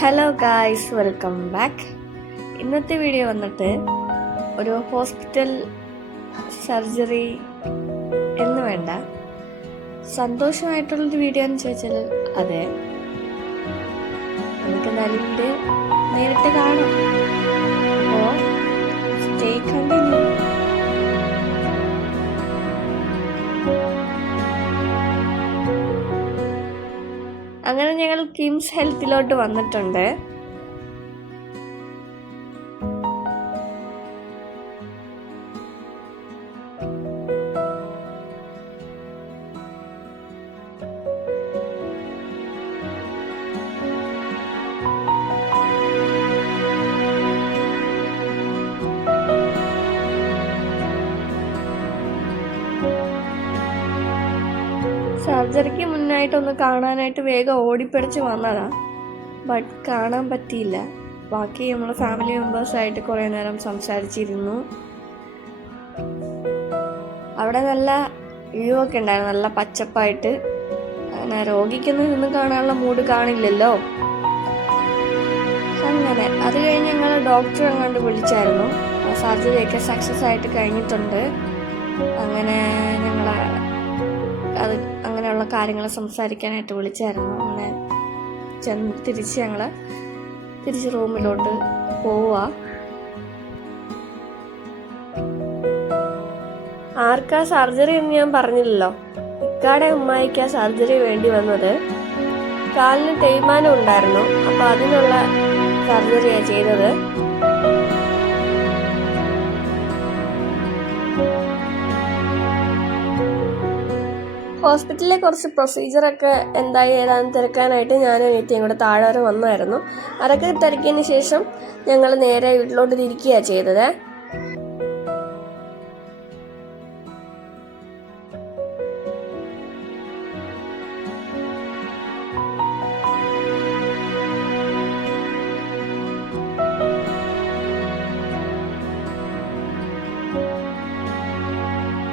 Hello guys, welcome back. ഇന്നത്തെ video വന്നിട്ട് ഒരു ഹോസ്പിറ്റൽ സർജറി എന്ന് വേണ്ട, സന്തോഷമായിട്ടുള്ളൊരു വീഡിയോ എന്ന് ചോദിച്ചാൽ അതെ. നമുക്ക് നല്ല നേരിട്ട് കാണാം. അപ്പോൾ സ്റ്റേ കണ്ടിന്യൂ. അങ്ങനെ ഞങ്ങൾ കിംസ് ഹെൽത്തിലോട്ട് വന്നിട്ടുണ്ട്. സർജറിക്ക് മുന്നായിട്ടൊന്ന് കാണാനായിട്ട് വേഗം ഓടിപ്പിടിച്ച് വന്നതാ. ബട്ട് കാണാൻ പറ്റിയില്ല. ബാക്കി നമ്മൾ ഫാമിലി മെമ്പേഴ്സായിട്ട് കുറേ നേരം സംസാരിച്ചിരുന്നു. അവിടെ നല്ല വ്യൂ ഒക്കെ ഉണ്ടായിരുന്നു, നല്ല പച്ചപ്പായിട്ട്. അങ്ങനെ രോഗിക്കൊന്നും ഇന്ന് കാണാനുള്ള മൂഡ് കാണില്ലല്ലോ. അങ്ങനെ അത് കഴിഞ്ഞ് ഞങ്ങൾ ഡോക്ടറെ അങ്ങോട്ട് വിളിച്ചായിരുന്നു. സർജറിയൊക്കെ സക്സസ് ആയിട്ട് കഴിഞ്ഞിട്ടുണ്ട്. അങ്ങനെ ഞങ്ങളെ അങ്ങനെയുള്ള കാര്യങ്ങൾ സംസാരിക്കാനായിട്ട് വിളിച്ചായിരുന്നു. അങ്ങനെ തിരിച്ച് റൂമിലോട്ട് പോവുക. ആർക്കാ സർജറി എന്ന് ഞാൻ പറഞ്ഞില്ലല്ലോ. ഇക്കാടെ ഉമ്മായിക്കാ സർജറി വേണ്ടി വന്നത്. കാലിന് തേയ്മാനം ഉണ്ടായിരുന്നു, അപ്പൊ അതിനുള്ള സർജറിയാണ് ചെയ്തത്. ഹോസ്പിറ്റലിലെ കുറച്ച് പ്രൊസീജിയറൊക്കെ എന്തായി ഏതാണെന്ന് തിരക്കാനായിട്ട് ഞാനും അനിയത്തിയും കൂടെ താഴെ വരെ വന്നായിരുന്നു. അതൊക്കെ തിരക്കിയതിന് ശേഷം ഞങ്ങൾ നേരെ വീട്ടിലോട്ട് തിരിക്കുകയാണ് ചെയ്തത്.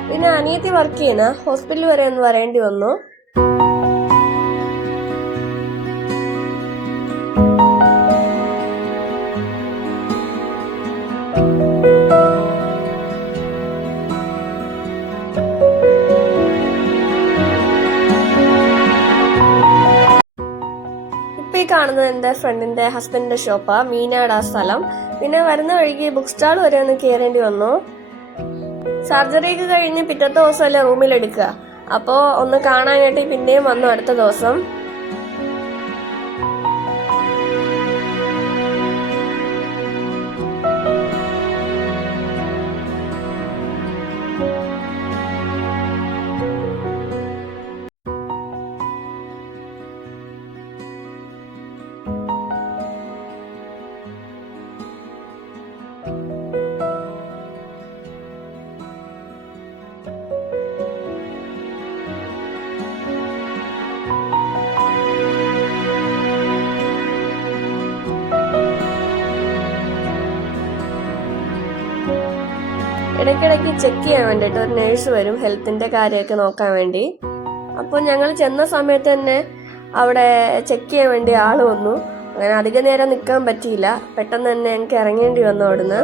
പിന്നെ അനിയത്തി വർക്ക് ചെയ്യുന്ന ഹോസ്പിറ്റൽ വരെ ഒന്ന് വരേണ്ടി വന്നു. ഇപ്പൊ ഈ കാണുന്നത് എൻ്റെ ഫ്രണ്ടിന്റെ ഹസ്ബൻഡിന്റെ ഷോപ്പാ, മീനാട് ആ സ്ഥലം. പിന്നെ വരുന്ന വഴിക്ക് ബുക്ക് സ്റ്റാൾ വരെ ഒന്ന് കയറേണ്ടി വന്നു. സർജറിയൊക്കെ കഴിഞ്ഞ് പിറ്റത്തെ ദിവസമല്ലേ റൂമിലെടുക്കുക. അപ്പോൾ ഒന്ന് കാണാനായിട്ട് പിന്നെയും വന്നു അടുത്ത ദിവസം. ഇടയ്ക്കിടയ്ക്ക് ചെക്ക് ചെയ്യാൻ വേണ്ടിയിട്ട് ഒരു നേഴ്സ് വരും, ഹെൽത്തിൻ്റെ കാര്യമൊക്കെ നോക്കാൻ വേണ്ടി. അപ്പോൾ ഞങ്ങൾ ചെന്ന സമയത്ത് തന്നെ അവിടെ ചെക്ക് ചെയ്യാൻ വേണ്ടി ആൾ വന്നു. അങ്ങനെ അധിക നേരം നിൽക്കാൻ പറ്റിയില്ല, പെട്ടെന്ന് തന്നെ ഞങ്ങൾക്ക് ഇറങ്ങേണ്ടി വന്നു അവിടുന്ന്.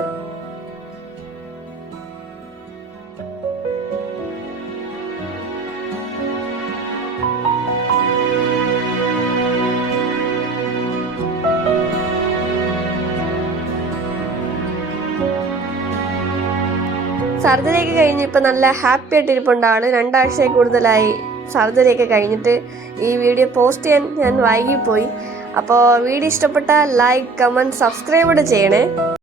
സർജറിയൊക്കെ കഴിഞ്ഞ് ഇപ്പം നല്ല ഹാപ്പി ആയിട്ടിരിപ്പുണ്ട് ആള്. 2 ആഴ്ചയിൽ കൂടുതലായി സർജറിയൊക്കെ കഴിഞ്ഞിട്ട്. ഈ വീഡിയോ പോസ്റ്റ് ചെയ്യാൻ ഞാൻ വൈകിപ്പോയി. അപ്പോൾ വീഡിയോ ഇഷ്ടപ്പെട്ടാൽ ലൈക്ക്, കമൻറ്റ്, സബ്സ്ക്രൈബ് കൂടെ ചെയ്യണേ.